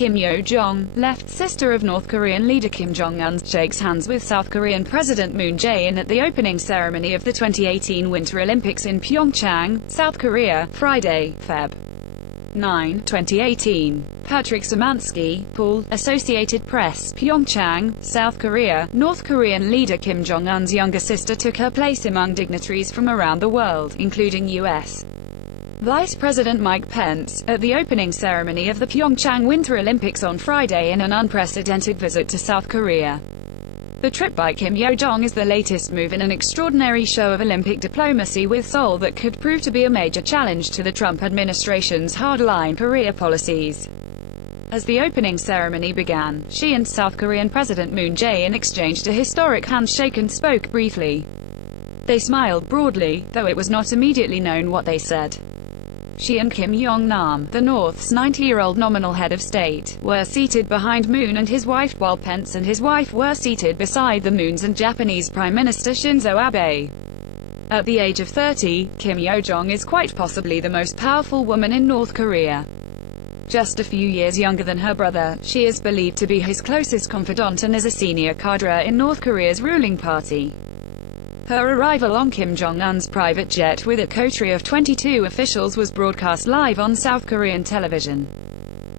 Kim Yo Jong, left sister of North Korean leader Kim Jong Un, shakes hands with South Korean President Moon Jae-in at the opening ceremony of the 2018 Winter Olympics in Pyeongchang, South Korea, Friday, Feb. 9, 2018. Patrick Semansky, Paul, Associated Press, Pyeongchang, South Korea. North Korean leader Kim Jong Un's younger sister took her place among dignitaries from around the world, including U.S. Vice President Mike Pence, at the opening ceremony of the Pyeongchang Winter Olympics on Friday in an unprecedented visit to South Korea. The trip by Kim Yo Jong is the latest move in an extraordinary show of Olympic diplomacy with Seoul that could prove to be a major challenge to the Trump administration's hardline Korea policies. As the opening ceremony began, she and South Korean President Moon Jae-in exchanged a historic handshake and spoke briefly. They smiled broadly, though it was not immediately known what they said. She and Kim Yong Nam, the North's 90-year-old nominal head of state, were seated behind Moon and his wife, while Pence and his wife were seated beside the Moons and Japanese Prime Minister Shinzo Abe. At the age of 30, Kim Yo Jong is quite possibly the most powerful woman in North Korea. Just a few years younger than her brother, she is believed to be his closest confidant and is a senior cadre in North Korea's ruling party. Her arrival on Kim Jong Un's private jet with a coterie of 22 officials was broadcast live on South Korean television.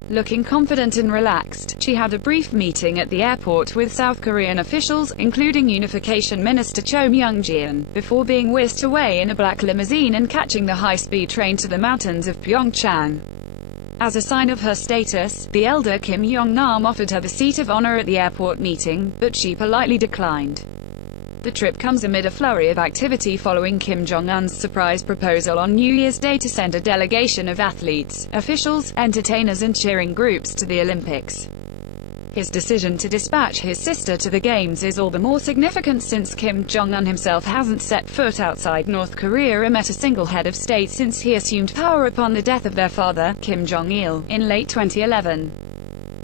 Looking confident and relaxed, she had a brief meeting at the airport with South Korean officials, including Unification Minister Cho Myung-jian, before being whisked away in a black limousine and catching the high-speed train to the mountains of Pyeongchang. As a sign of her status, the elder Kim Yong Nam offered her the seat of honor at the airport meeting, but she politely declined. The trip comes amid a flurry of activity following Kim Jong Un's surprise proposal on New Year's Day to send a delegation of athletes, officials, entertainers and cheering groups to the Olympics. His decision to dispatch his sister to the Games is all the more significant since Kim Jong Un himself hasn't set foot outside North Korea or met a single head of state since he assumed power upon the death of their father, Kim Jong-il, in late 2011.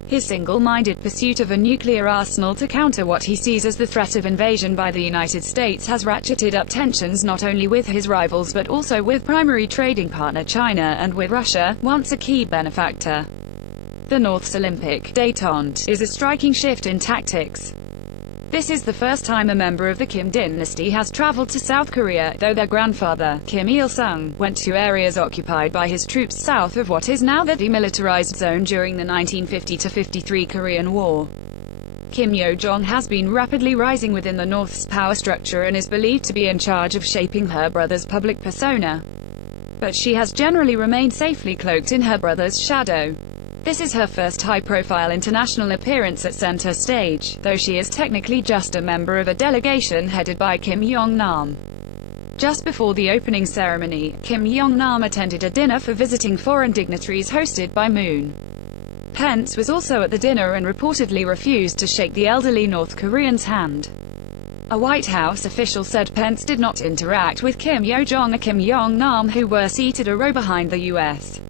His single-minded pursuit of a nuclear arsenal to counter what he sees as the threat of invasion by the United States has ratcheted up tensions not only with his rivals but also with primary trading partner China and with Russia, once a key benefactor. The North's Olympic détente is a striking shift in tactics. This is the first time a member of the Kim dynasty has traveled to South Korea, though their grandfather, Kim Il-sung, went to areas occupied by his troops south of what is now the demilitarized zone during the 1950–53 Korean War. Kim Yo Jong has been rapidly rising within the North's power structure and is believed to be in charge of shaping her brother's public persona. But she has generally remained safely cloaked in her brother's shadow. This is her first high-profile international appearance at center stage, though she is technically just a member of a delegation headed by Kim Yong Nam. Just before the opening ceremony, Kim Yong Nam attended a dinner for visiting foreign dignitaries hosted by Moon. Pence was also at the dinner and reportedly refused to shake the elderly North Korean's hand. A White House official said Pence did not interact with Kim Yo Jong or Kim Yong Nam, who were seated a row behind the U.S.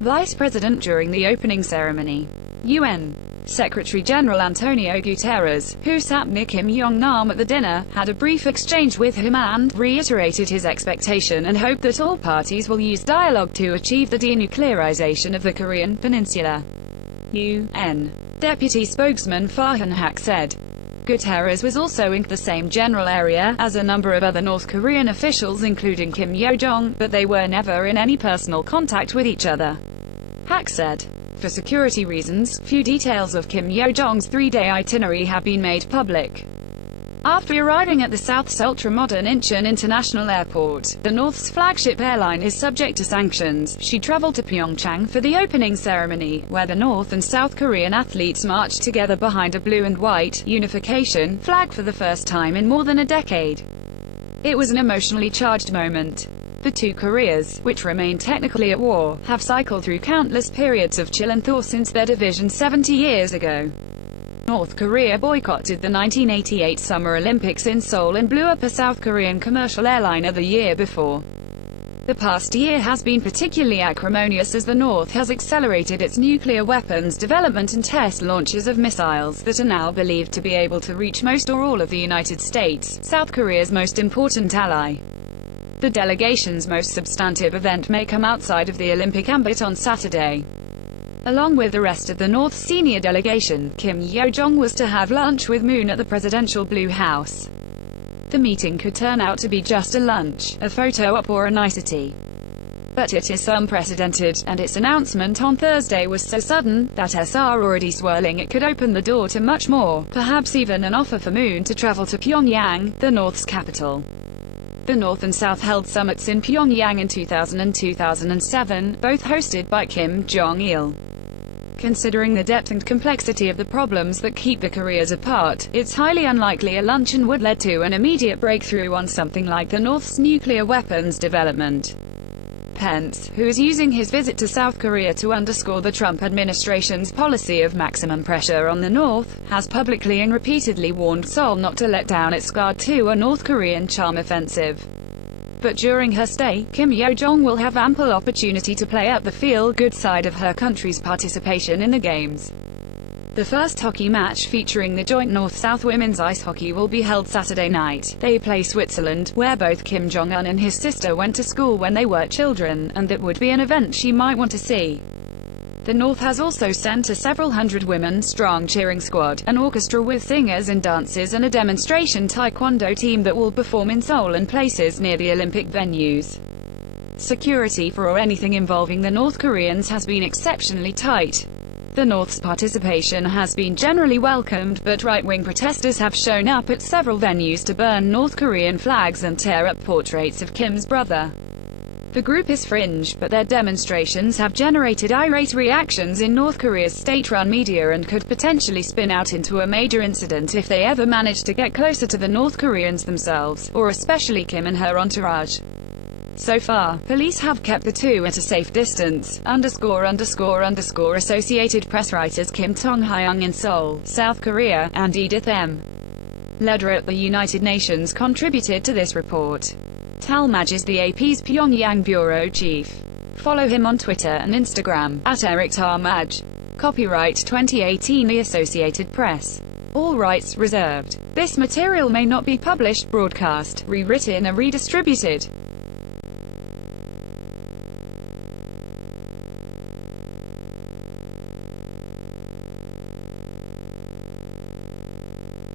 Vice President during the opening ceremony. UN Secretary-General Antonio Guterres, who sat near Kim Yong Nam at the dinner, had a brief exchange with him and reiterated his expectation and hope that all parties will use dialogue to achieve the denuclearization of the Korean peninsula. UN Deputy Spokesman Farhan Haq said. Guterres was also in the same general area as a number of other North Korean officials including Kim Yo Jong, but they were never in any personal contact with each other. Haq said. For security reasons, few details of Kim Yo Jong's three-day itinerary have been made public. After arriving at the South's ultra-modern Incheon International Airport, the North's flagship airline is subject to sanctions. She traveled to Pyeongchang for the opening ceremony, where the North and South Korean athletes marched together behind a blue and white unification flag for the first time in more than a decade. It was an emotionally charged moment. The two Koreas, which remain technically at war, have cycled through countless periods of chill and thaw since their division 70 years ago. North Korea boycotted the 1988 Summer Olympics in Seoul and blew up a South Korean commercial airliner the year before. The past year has been particularly acrimonious as the North has accelerated its nuclear weapons development and test launches of missiles that are now believed to be able to reach most or all of the United States, South Korea's most important ally. The delegation's most substantive event may come outside of the Olympic ambit on Saturday. Along with the rest of the North's senior delegation, Kim Yo Jong was to have lunch with Moon at the presidential Blue House. The meeting could turn out to be just a lunch, a photo op or a nicety. But it is unprecedented, and its announcement on Thursday was so sudden, that are already swirling it could open the door to much more, perhaps even an offer for Moon to travel to Pyongyang, the North's capital. The North and South held summits in Pyongyang in 2000 and 2007, both hosted by Kim Jong Un. Considering the depth and complexity of the problems that keep the Koreas apart, it's highly unlikely a luncheon would lead to an immediate breakthrough on something like the North's nuclear weapons development. Pence, who is using his visit to South Korea to underscore the Trump administration's policy of maximum pressure on the North, has publicly and repeatedly warned Seoul not to let down its guard to a North Korean charm offensive. But during her stay, Kim Yo Jong will have ample opportunity to play up the feel-good side of her country's participation in the Games. The first hockey match featuring the joint North-South women's ice hockey will be held Saturday night. They play Switzerland, where both Kim Jong Un and his sister went to school when they were children, and that would be an event she might want to see. The North has also sent a several hundred women-strong cheering squad, an orchestra with singers and dancers, and a demonstration taekwondo team that will perform in Seoul and places near the Olympic venues. Security for anything involving the North Koreans has been exceptionally tight. The North's participation has been generally welcomed, but right-wing protesters have shown up at several venues to burn North Korean flags and tear up portraits of Kim's brother. The group is fringe, but their demonstrations have generated irate reactions in North Korea's state-run media and could potentially spin out into a major incident if they ever manage to get closer to the North Koreans themselves, or especially Kim and her entourage. So far, police have kept the two at a safe distance. Associated Press writers Kim Tong-hyung in Seoul, South Korea, and Edith M. Leder at the United Nations contributed to this report. Talmaj is the AP's Pyongyang bureau chief. Follow him on Twitter and Instagram, @EricTalmaj. Copyright 2018 The Associated Press. All rights reserved. This material may not be published, broadcast, rewritten or redistributed.